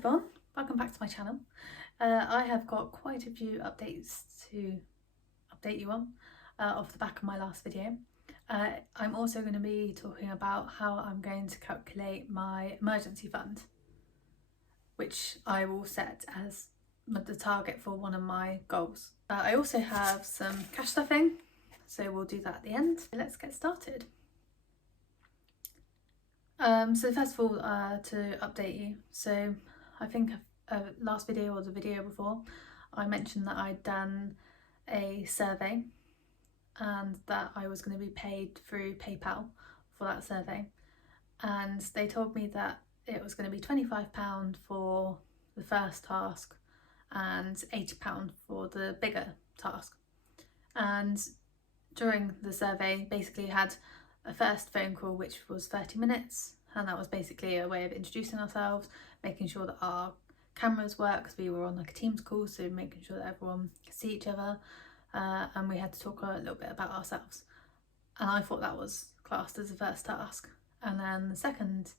everyone, welcome back to my channel. I have got quite a few updates to update you on off the back of my last video. I'm also going to be talking about how I'm going to calculate my emergency fund, which I will set as the target for one of my goals. I also have some cash stuffing, so we'll do that at the end. Let's get started. So first of all, to update you, so I think last video or the video before, I mentioned that I'd done a survey and that I was going to be paid through PayPal for that survey, and they told me that it was going to be £25 for the first task and £80 for the bigger task. And during the survey, basically had a first phone call which was 30 minutes, and that was basically a way of introducing ourselves, making sure that our cameras work because we were on like a Teams call, so making sure that everyone could see each other, and we had to talk a little bit about ourselves, and I thought that was classed as the first task. And then the second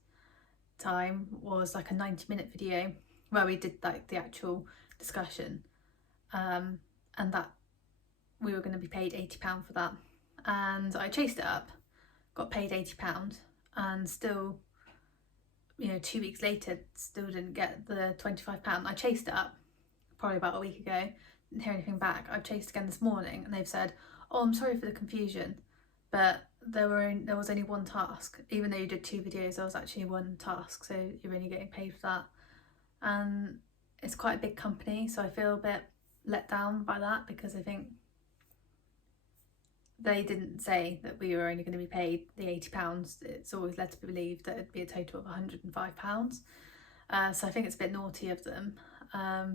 time was like a 90-minute video where we did like the actual discussion, and that we were going to be paid £80 for that, and I chased it up, got paid £80, and still, 2 weeks later, still didn't get the £25. I chased it up probably about a week ago, didn't hear anything back. I've chased again this morning and they've said, oh, I'm sorry for the confusion, but there was only one task. Even though you did 2 videos, there was actually one task, so you're only getting paid for that. And it's quite a big company, so I feel a bit let down by that, because I think they didn't say that we were only going to be paid the £80. It's always led to believe that it'd be a total of £105. So I think it's a bit naughty of them. I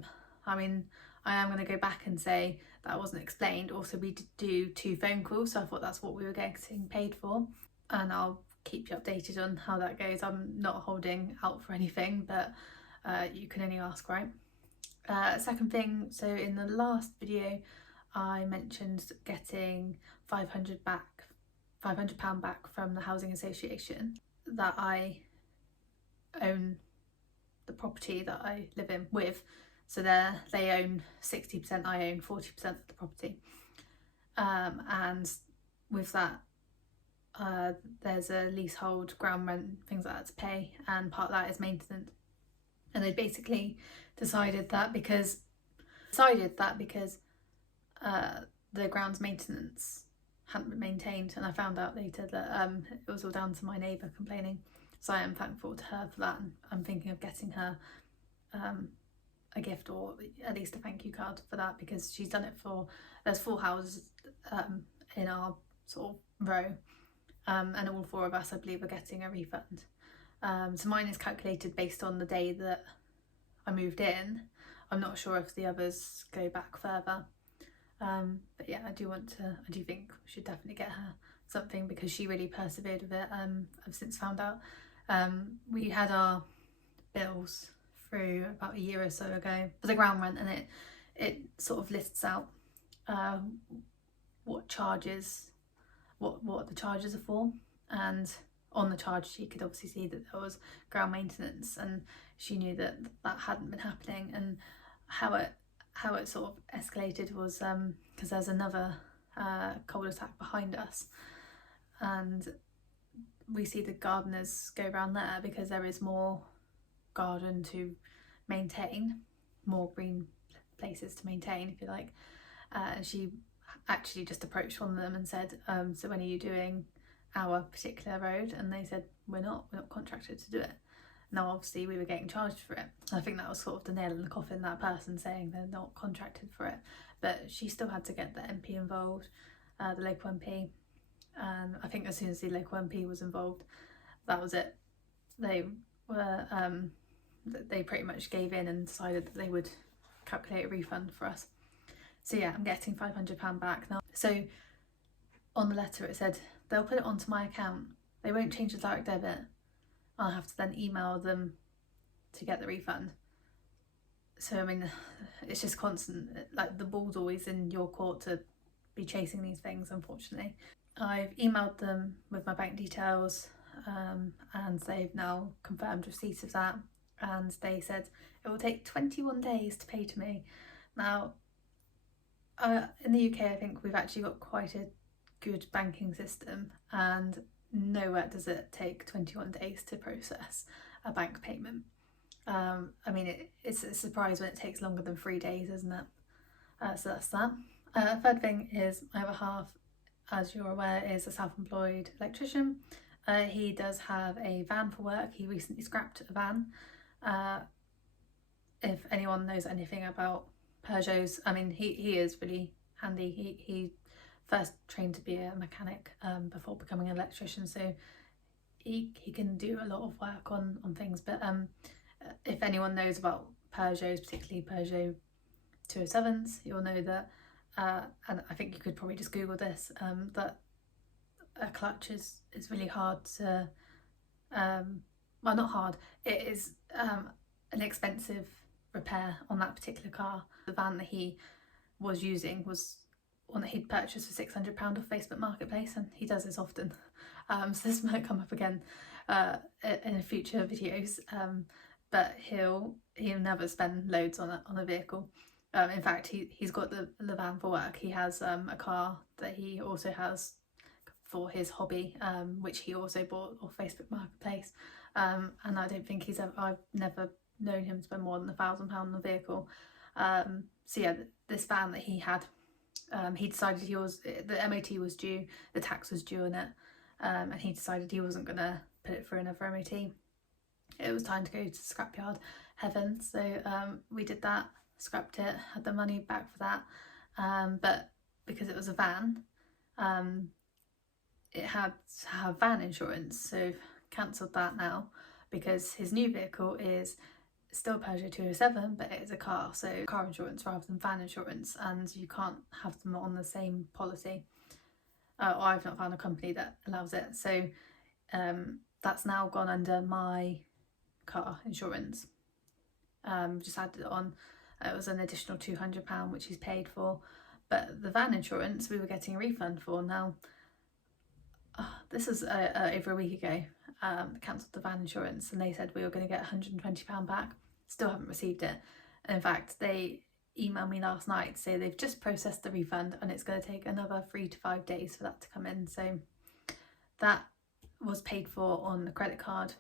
mean, I am going to go back and say that wasn't explained. Also, we did do 2 phone calls, so I thought that's what we were getting paid for. And I'll keep you updated on how that goes. I'm not holding out for anything, but you can only ask, right? Second thing, so in the last video, I mentioned getting £500 back from the housing association, that I own the property that I live in with. So they own 60%, I own 40% of the property, and with that there's a leasehold, ground rent, things like that to pay, and part of that is maintenance. And they basically decided that because the grounds maintenance hadn't been maintained, and I found out later that it was all down to my neighbour complaining. So I am thankful to her for that, and I'm thinking of getting her a gift, or at least a thank you card for that, because she's done it for, there's 4 houses in our sort of row, and all 4 of us, I believe, are getting a refund. So mine is calculated based on the day that I moved in. I'm not sure if the others go back further. But yeah, I do think we should definitely get her something, because she really persevered with it. I've since found out we had our bills through about a year or so ago for the ground rent, and it sort of lists out what the charges are for, and on the charge she could obviously see that there was ground maintenance, and she knew that hadn't been happening. And how it sort of escalated was because there's another cul-de-sac behind us, and we see the gardeners go around there because there is more garden to maintain, more green places to maintain, if you like. And she actually just approached one of them and said, so when are you doing our particular road? And they said, we're not contracted to do it. Now obviously we were getting charged for it. I think that was sort of the nail in the coffin, that person saying they're not contracted for it, but she still had to get the MP involved, the local MP, and I think as soon as the local MP was involved, that was it. They pretty much gave in and decided that they would calculate a refund for us. So yeah, I'm getting £500 back now. So on the letter it said they'll put it onto my account, they won't change the direct debit, I'll have to then email them to get the refund. So I mean, it's just constant, like the ball's always in your court to be chasing these things, unfortunately. I've emailed them with my bank details, and they've now confirmed receipt of that. and they said it will take 21 days to pay to me. Now, in the UK, I think we've actually got quite a good banking system, and nowhere does it take 21 days to process a bank payment. I mean, it's a surprise when it takes longer than 3 days, isn't it? So that's that. Third thing is my other half, as you're aware, is a self-employed electrician. He does have a van for work. He recently scrapped a van. If anyone knows anything about Peugeots, I mean, he is really handy. He first trained to be a mechanic before becoming an electrician, so he can do a lot of work on things. But if anyone knows about Peugeots, particularly Peugeot 207s, you'll know that, and I think you could probably just Google this, that a clutch is really hard to, well, not hard, it is an expensive repair on that particular car. The van that he was using was one that he'd purchased for £600 off Facebook Marketplace, and he does this often. So this might come up again in future videos, but he'll never spend loads on a vehicle. In fact, he's got the van for work. He has a car that he also has for his hobby, which he also bought off Facebook Marketplace. And I don't think I've never known him spend more than £1,000 on a vehicle. So yeah, this van that he had, he decided the MOT was due, the tax was due on it, and he decided he wasn't going to put it for another MOT. It was time to go to scrapyard heaven, so we did that, scrapped it, had the money back for that, but because it was a van, it had to have van insurance, so cancelled that now, because his new vehicle is still Peugeot 207, but it is a car, so car insurance rather than van insurance, and you can't have them on the same policy. Or I've not found a company that allows it, so that's now gone under my car insurance. Just added it on. It was an additional £200 which he's paid for, but the van insurance we were getting a refund for. Now this is over a week ago. Cancelled the van insurance, and they said we were going to get £120 back. Still haven't received it. And in fact, they emailed me last night to say they've just processed the refund and it's going to take another 3 to 5 days for that to come in. So that was paid for on the credit card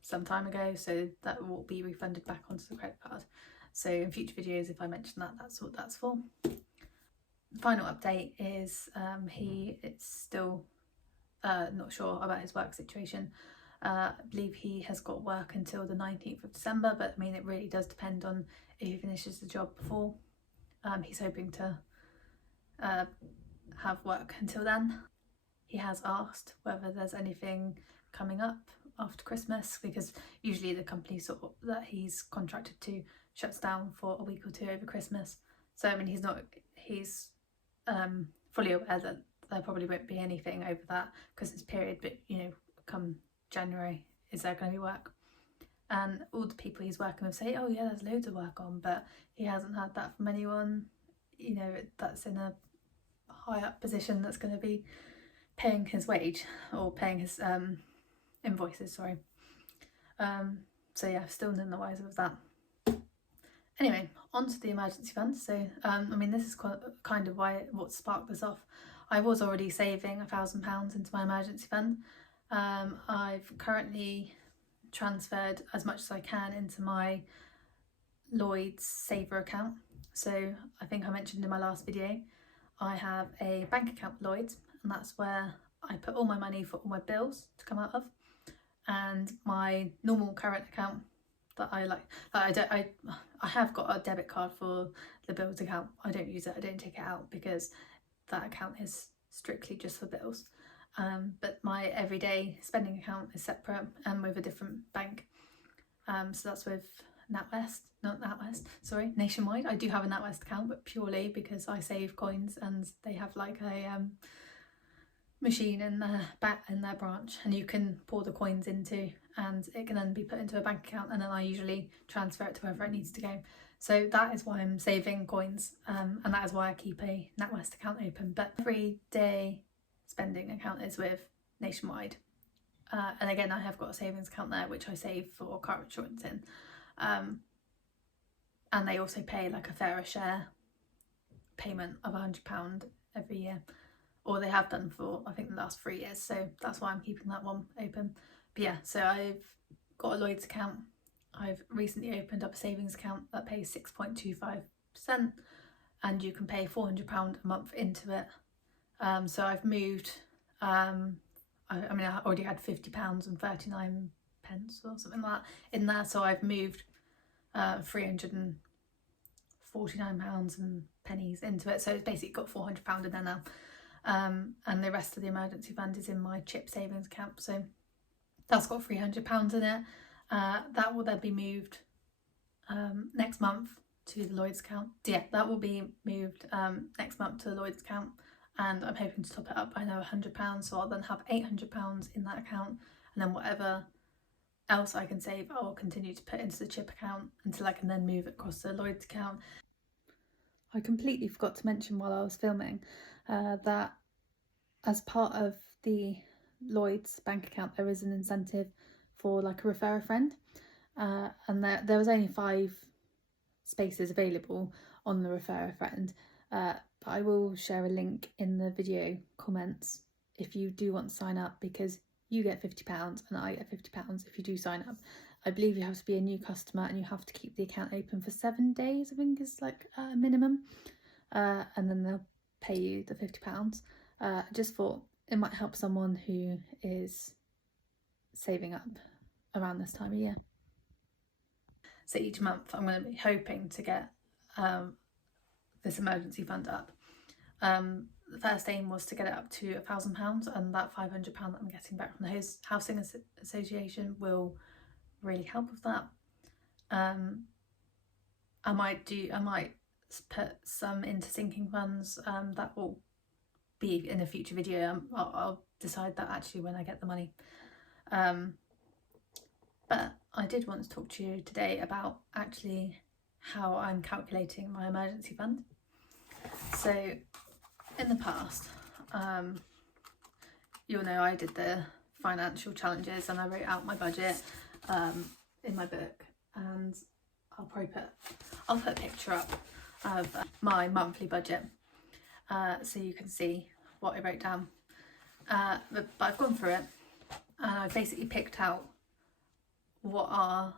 some time ago, so that will be refunded back onto the credit card. So in future videos, if I mention that, that's what that's for. The final update is it's still not sure about his work situation. I believe he has got work until the 19th of December, but I mean, it really does depend on if he finishes the job before. He's hoping to have work until then. He has asked whether there's anything coming up after Christmas, because usually the company that he's contracted to shuts down for a week or two over Christmas. So I mean, he's fully aware that there probably won't be anything over that Christmas period, but you know, come January, is there going to be work? And all the people he's working with say, oh yeah, there's loads of work on, but he hasn't had that from anyone, you know, that's in a high up position that's going to be paying his wage or paying his invoices, sorry. So yeah, still none the wiser of that. Anyway, on to the emergency fund. So I mean, this is kind of what sparked this off. I was already saving £1,000 into my emergency fund. I've currently transferred as much as I can into my Lloyds Saver account. So I think I mentioned in my last video, I have a bank account with Lloyds, and that's where I put all my money for all my bills to come out of. And my normal current account that I have got a debit card for the bills account. I don't use it, I don't take it out, because that account is strictly just for bills. But my everyday spending account is separate and with a different bank. So that's with Nationwide. I do have a NatWest account, but purely because I save coins, and they have like a machine in their branch, and you can pour the coins into, and it can then be put into a bank account, and then I usually transfer it to wherever it needs to go. So that is why I'm saving coins, and that is why I keep a NatWest account open. But everyday spending account is with Nationwide, and again, I have got a savings account there which I save for car insurance in. And they also pay like a fairer share payment of £100 every year, or they have done for I think the last 3 years, so that's why I'm keeping that one open. But yeah, so I've got a Lloyds account. I've recently opened up a savings account that pays 6.25%, and you can pay £400 a month into it. So I've moved, I already had £50 and 39 pence or something like that in there, so I've moved £349 and pennies into it, so it's basically got £400 in there now. And the rest of the emergency fund is in my chip savings account, so that's got £300 in it. That will then be moved next month to the Lloyds account. Yeah, that will be moved next month to the Lloyds account, and I'm hoping to top it up by another £100, so I'll then have £800 in that account, and then whatever else I can save I'll continue to put into the chip account until I can then move it across to the Lloyds account. I completely forgot to mention while I was filming that as part of the Lloyds bank account there is an incentive for like a refer a friend, and there was only 5 spaces available on the refer a friend, but I will share a link in the video comments if you do want to sign up, because you get £50 and I get £50 if you do sign up. I believe you have to be a new customer and you have to keep the account open for 7 days, I think is like a minimum, and then they'll pay you the £50. I just thought it might help someone who is saving up around this time of year. So each month I'm going to be hoping to get this emergency fund up. The first aim was to get it up to £1,000, and that £500 that I'm getting back from the housing association will really help with that. I might put some into sinking funds. That will be in a future video. I'll decide that actually when I get the money. But I did want to talk to you today about actually how I'm calculating my emergency fund. So in the past, you'll know I did the financial challenges and I wrote out my budget in my book, and I'll put a picture up of my monthly budget so you can see what I wrote down. But I've gone through it and I've basically picked out what are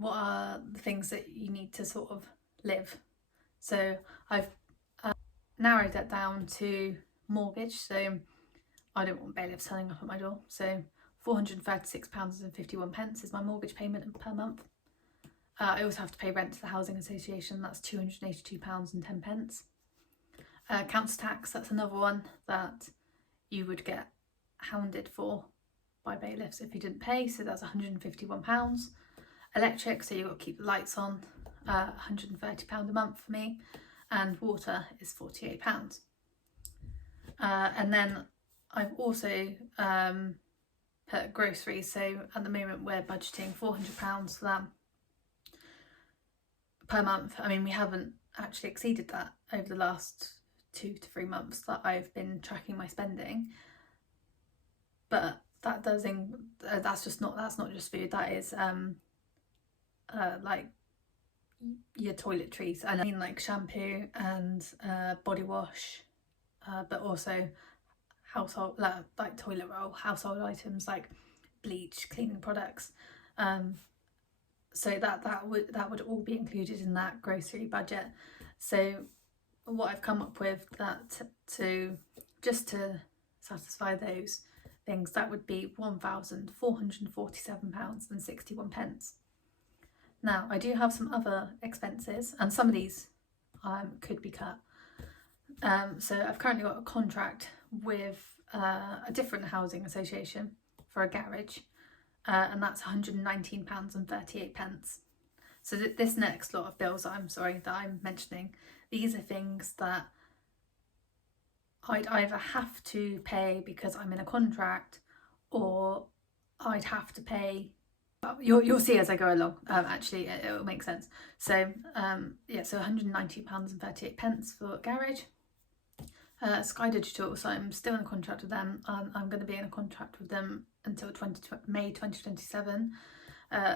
the things that you need to sort of live. So I've narrowed that down to mortgage, so I don't want bailiffs turning up at my door, so £436.51 is my mortgage payment per month. I also have to pay rent to the housing association, that's £282.10. Council tax, that's another one that you would get hounded for by bailiffs if you didn't pay, so that's £151. Electric, so you've got to keep the lights on, £130 a month for me, and water is £48. And then I've also put groceries, so at the moment we're budgeting £400 for that per month. I mean, we haven't actually exceeded that over the last 2 to 3 months that I've been tracking my spending, but that's not just food, that is like your toiletries, and I mean like shampoo and body wash, but also household like toilet roll, household items like bleach, cleaning products. So that would all be included in that grocery budget. So what I've come up with that to satisfy those things, that would be £1,447.61. Now I do have some other expenses, and some of these could be cut. So I've currently got a contract with a different housing association for a garage, and that's £119.38. So this next lot of bills that I'm mentioning, these are things that I'd either have to pay because I'm in a contract, or I'd have to pay. You'll see as I go along. Actually, it will make sense. So yeah, so £190.38 for garage. Sky Digital, so I'm still in a contract with them. I'm going to be in a contract with them until May 2027.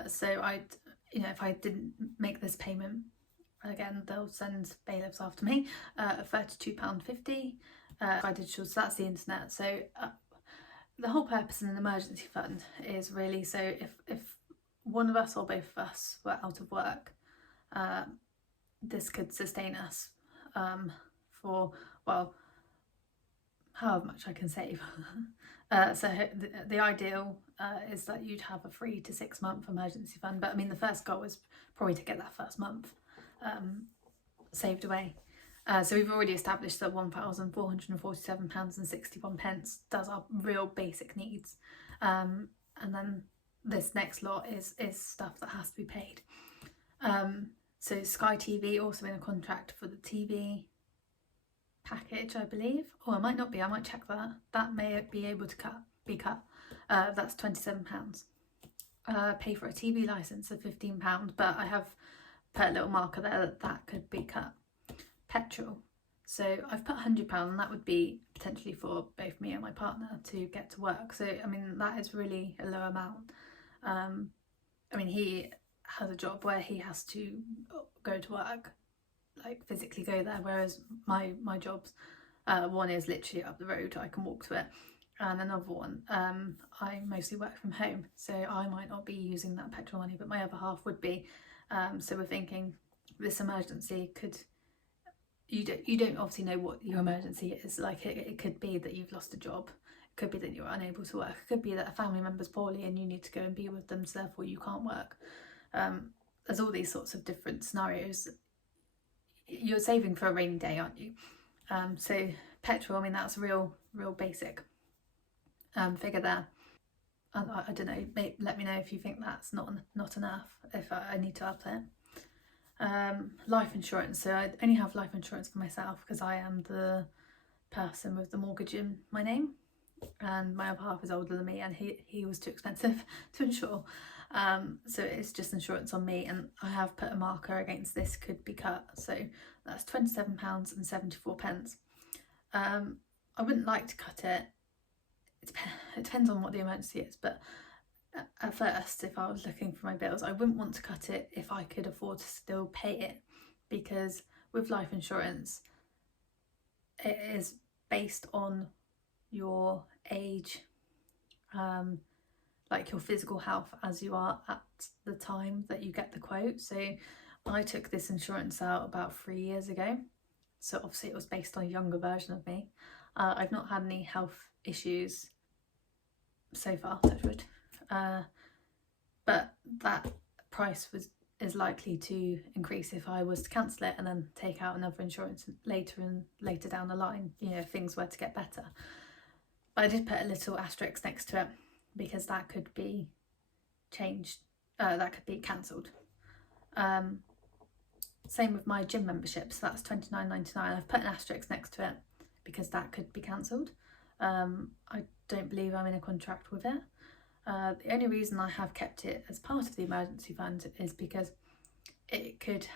So if I didn't make this payment, again, they'll send bailiffs after me, £32.50. Sky Digital, so that's the internet. So the whole purpose in an emergency fund is really so if one of us or both of us were out of work, this could sustain us for, well, however much I can save. So the ideal is that you'd have a 3 to 6 month emergency fund, but I mean the first goal is probably to get that first month saved away. So we've already established that £1,447.61 does our real basic needs, and then this next lot is stuff that has to be paid. So Sky TV also in a contract for the TV package, I believe, or it might not be. I might check that. That may be able to be cut. That's £27. Pay for a TV license of £15, but I have put a little marker there that could be cut. Petrol. So I've put £100, and that would be potentially for both me and my partner to get to work. So I mean that is really a low amount. I mean he has a job where he has to go to work, like physically go there, whereas my jobs, one is literally up the road, I can walk to it, and another one I mostly work from home, so I might not be using that petrol money, but my other half would be. So we're thinking this emergency could, you don't obviously know what your emergency is, like it could be that you've lost a job, it could be that you're unable to work, it could be that a family member's poorly and you need to go and be with them, so therefore you can't work. There's all these sorts of different scenarios. You're saving for a rainy day, aren't you? So petrol, I mean that's a real basic figure there. I don't know, let me know if you think that's not enough, if I need to up it. Life insurance, so I only have life insurance for myself because I am the person with the mortgage in my name, and my other half is older than me and he was too expensive to insure. So it's just insurance on me, and I have put a marker against this could be cut, so that's £27.74. I wouldn't like to cut it. It depends on what the emergency is, but at first, if I was looking for my bills, I wouldn't want to cut it if I could afford to still pay it, because with life insurance it is based on your age, like your physical health as you are at the time that you get the quote. So I took this insurance out about 3 years ago, so obviously it was based on a younger version of me. I've not had any health issues so far, touch wood, but that price is likely to increase if I was to cancel it and then take out another insurance later down the line, if things were to get better. But I did put a little asterisk next to it because that could be changed, that could be cancelled. Same with my gym membership, so that's £29.99. I've put an asterisk next to it because that could be cancelled. I don't believe I'm in a contract with it. The only reason I have kept it as part of the emergency fund is because it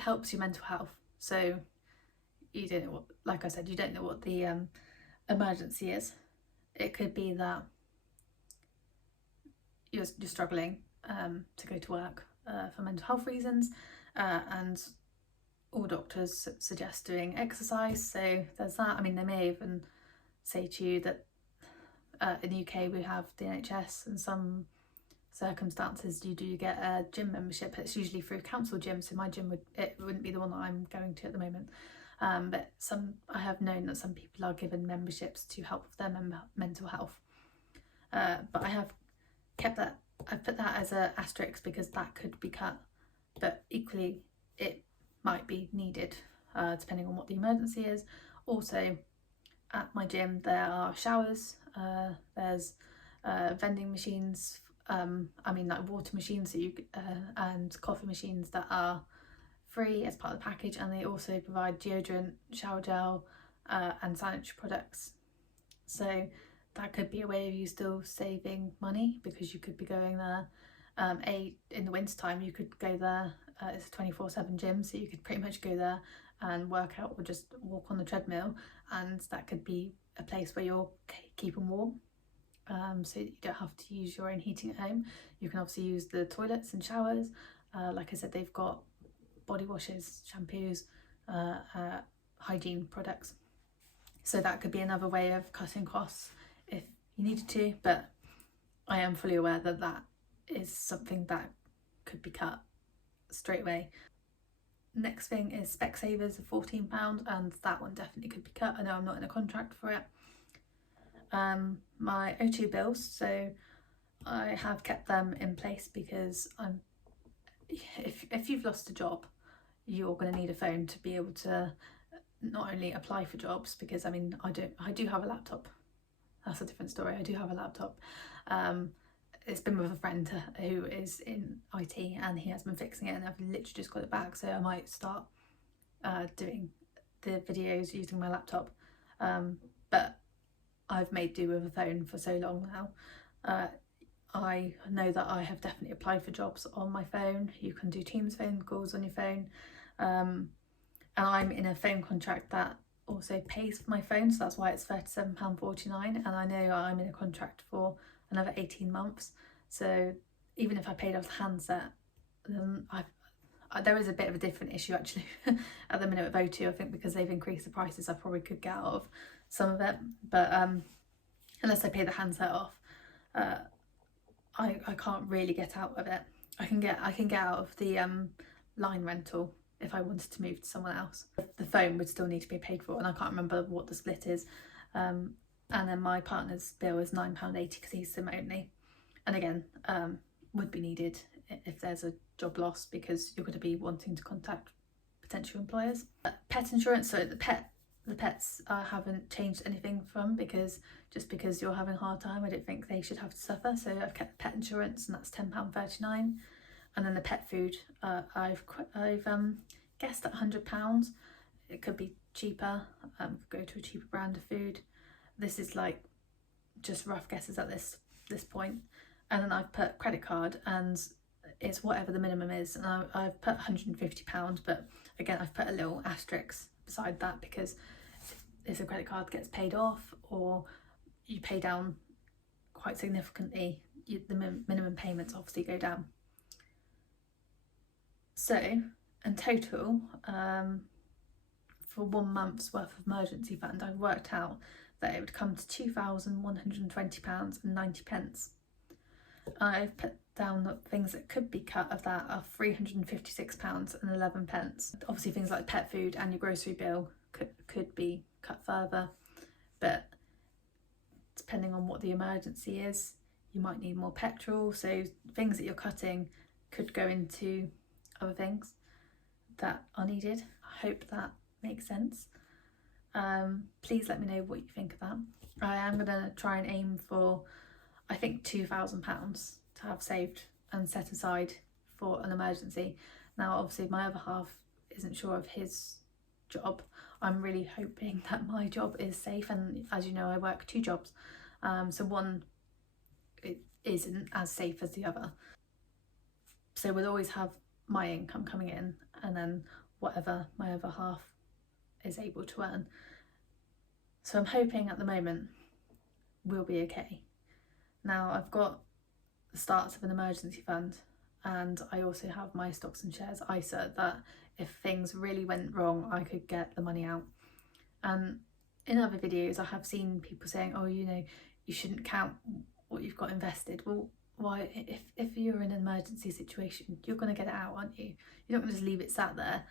helps your mental health. So you don't know what, like I said, you don't know what the emergency is. It could be that you're struggling to go to work for mental health reasons, and all doctors suggest doing exercise, so there's that. I mean, they may even say to you that in the UK we have the NHS, and some circumstances you do get a gym membership. It's usually through council gym, so my gym wouldn't be the one that I'm going to at the moment, but I have known that some people are given memberships to help with their mental health, but I have kept that. I've put that as a asterisk because that could be cut, but equally it might be needed depending on what the emergency is. Also, at my gym there are showers, there's vending machines, like water machines and coffee machines that are free as part of the package, and they also provide deodorant, shower gel, and sanitary products. So that could be a way of you still saving money, because you could be going there. In the winter time you could go there, it's a 24/7 gym, so you could pretty much go there and work out or just walk on the treadmill, and that could be a place where you're keeping warm. so you don't have to use your own heating at home. You can obviously use the toilets and showers. Like I said, they've got body washes, shampoos, hygiene products. So that could be another way of cutting costs if you needed to, but I am fully aware that that is something that could be cut straight away. Next thing is Specsavers of £14, and that one definitely could be cut. I know I'm not in a contract for it. My O2 bills, so I have kept them in place because if you've lost a job, you're going to need a phone to be able to not only apply for jobs, because I mean I do have a laptop. That's a different story. I do have a laptop. It's been with a friend who is in IT, and he has been fixing it, and I've literally just got it back, so I might start doing the videos using my laptop, but I've made do with a phone for so long now. I know that I have definitely applied for jobs on my phone. You can do Teams phone calls on your phone, and I'm in a phone contract that also pays for my phone, so that's why it's £37.49, and I know I'm in a contract for another 18 months, so even if I paid off the handset, then there is a bit of a different issue actually at the minute with O2. I think because they've increased the prices, I probably could get out of some of it, but unless I pay the handset off, I can't really get out of it. I can get out of the line rental if I wanted to move to someone else. The phone would still need to be paid for, and I can't remember what the split is. And then my partner's bill is £9.80 because he's SIM only, and again would be needed if there's a job loss, because you're going to be wanting to contact potential employers. Pet insurance, so the pets haven't changed anything from, because just because you're having a hard time, I don't think they should have to suffer. So I've kept pet insurance, and that's £10.39. And then the pet food, I've guessed at £100. It could be cheaper, could go to a cheaper brand of food. This is like just rough guesses at this point. And then I've put credit card, and it's whatever the minimum is, and I've put £150, but again I've put a little asterisk beside that, because if the credit card gets paid off or you pay down quite significantly, the minimum payments obviously go down. So in total, for 1 month's worth of emergency fund, I've worked out that it would come to £2,120.90. I've put down the things that could be cut of that are £356.11. Obviously things like pet food and your grocery bill could be cut further, but depending on what the emergency is, you might need more petrol, so things that you're cutting could go into other things that are needed. I hope that makes sense. Please let me know what you think of that. I am going to try and aim for, I think, £2,000 to have saved and set aside for an emergency. Now obviously my other half isn't sure of his job. I'm really hoping that my job is safe, and as you know I work 2 jobs, so one it isn't as safe as the other, so we'll always have my income coming in and then whatever my other half is able to earn. So I'm hoping at the moment we'll be okay. Now I've got the starts of an emergency fund, and I also have my stocks and shares ISA, that if things really went wrong I could get the money out. And in other videos I have seen people saying, oh, you know, you shouldn't count what you've got invested. Well, why? If you're in an emergency situation, you're going to get it out, aren't you? You're not going to just leave it sat there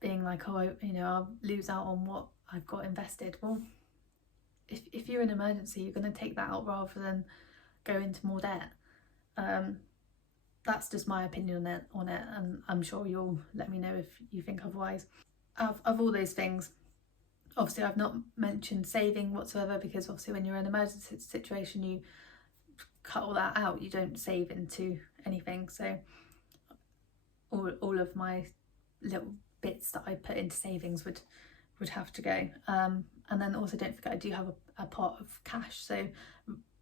being like, oh, you know, I'll lose out on what I've got invested. Well, if you're in an emergency, you're going to take that out rather than go into more debt. That's just my opinion on it, and I'm sure you'll let me know if you think otherwise. Of all those things, obviously I've not mentioned saving whatsoever, because obviously when you're in an emergency situation you cut all that out, you don't save into anything. So all of my little bits that I put into savings would have to go. And then also don't forget I do have a pot of cash, so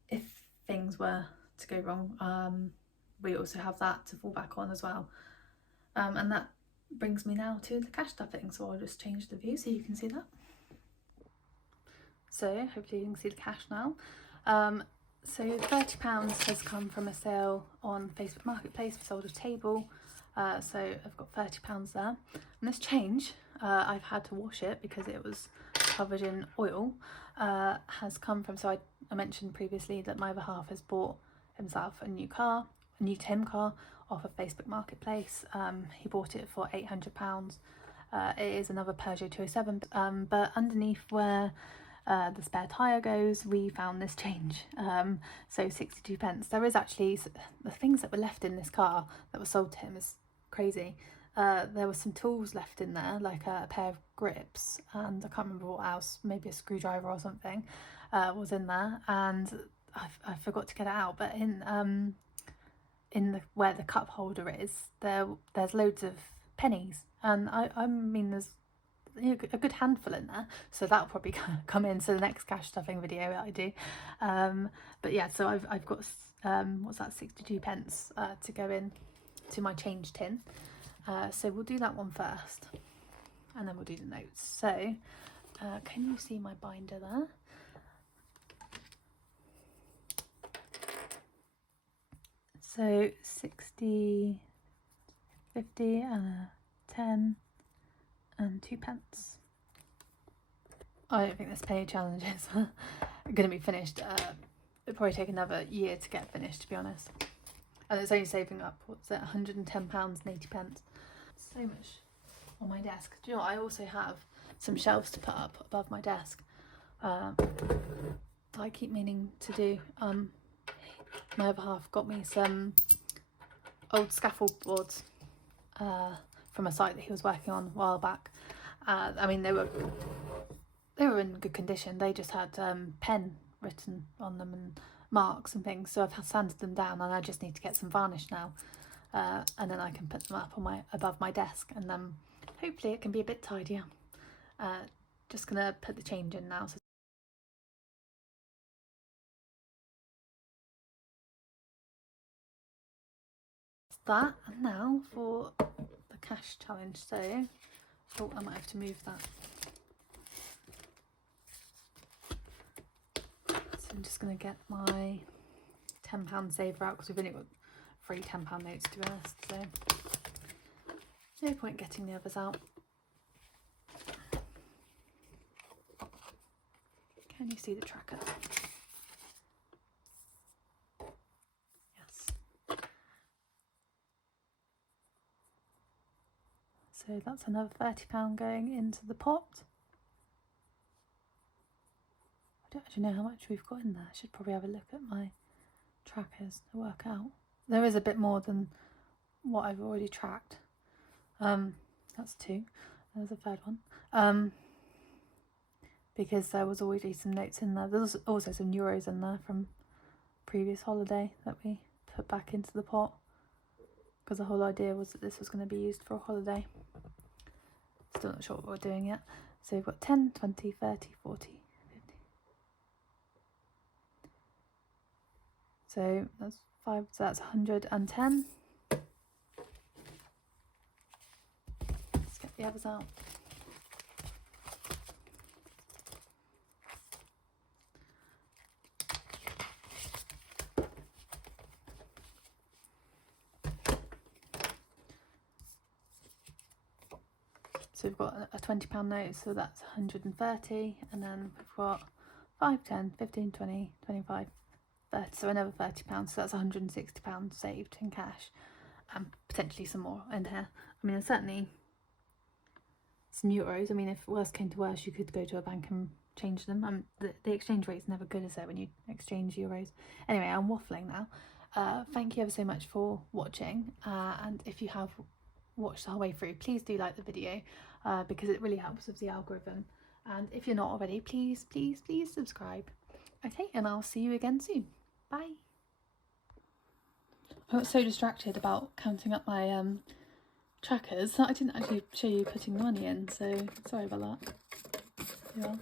if things were to go wrong, we also have that to fall back on as well. And that brings me now to the cash stuffing, so I'll just change the view so you can see that. So hopefully you can see the cash now. So £30 has come from a sale on Facebook Marketplace. We sold a table, so I've got £30 there. And this change, I've had to wash it because it was covered in oil, has come from, so I mentioned previously that my other half has bought himself a new car, a new Tim car off of Facebook Marketplace. He bought it for £800. It is another Peugeot 207, but underneath where the spare tyre goes, we found this change, so 62 pence. There is actually, the things that were left in this car that were sold to him is crazy. There were some tools left in there, like a pair of grips, and I can't remember what else, maybe a screwdriver or something was in there, and I forgot to get it out. But in the where the cup holder is, there's loads of pennies, and I mean there's a good handful in there, so that'll probably come into the next cash stuffing video that I do. But yeah, so I've got what's that, 62 pence to go in to my change tin. So we'll do that one first, and then we'll do the notes. So can you see my binder there? So 60, 50 and a 10 and 2 pence. I don't think this penny challenge is going to be finished. It'll probably take another year to get finished, to be honest. And it's only saving up, what's it, £110 and 80 pence. So much on my desk. Do you know what? I also have some shelves to put up above my desk that I keep meaning to do. My other half got me some old scaffold boards from a site that he was working on a while back. I mean, they were in good condition. They just had pen written on them and marks and things, so I've sanded them down, and I just need to get some varnish now, and then I can put them up on above my desk, and then hopefully it can be a bit tidier. Just gonna put the change in now. So that, and now for the cash challenge. So I might have to move that. So I'm just going to get my £10 saver out, because we've only got 3 £10 notes, to be honest, so no point getting the others out. Can you see the tracker? So that's another £30 going into the pot. I don't actually know how much we've got in there. I should probably have a look at my trackers to work out. There is a bit more than what I've already tracked. That's 2. There's a third one. Because there was already some notes in there. There's also some euros in there from previous holiday that we put back into the pot, because the whole idea was that this was going to be used for a holiday. Still not sure what we're doing yet. So we've got 10, 20, 30, 40, 50. So that's 5, so that's 110. Let's get the others out. So we've got a £20 note, so that's 130, and then we've got 5, 10, 15, 20, 25, 30, so another £30, so that's £160 saved in cash, and potentially some more in here. I mean, there's certainly some euros. I mean, if worst came to worst, you could go to a bank and change them. The exchange rate's never good, is it, when you exchange euros? Anyway, I'm waffling now. Thank you ever so much for watching, and if you have watched the whole way through, please do like the video, because it really helps with the algorithm, and if you're not already, please subscribe. Okay, and I'll see you again soon. Bye. I got so distracted about counting up my trackers that I didn't actually show you putting the money in, so sorry about that. Yeah.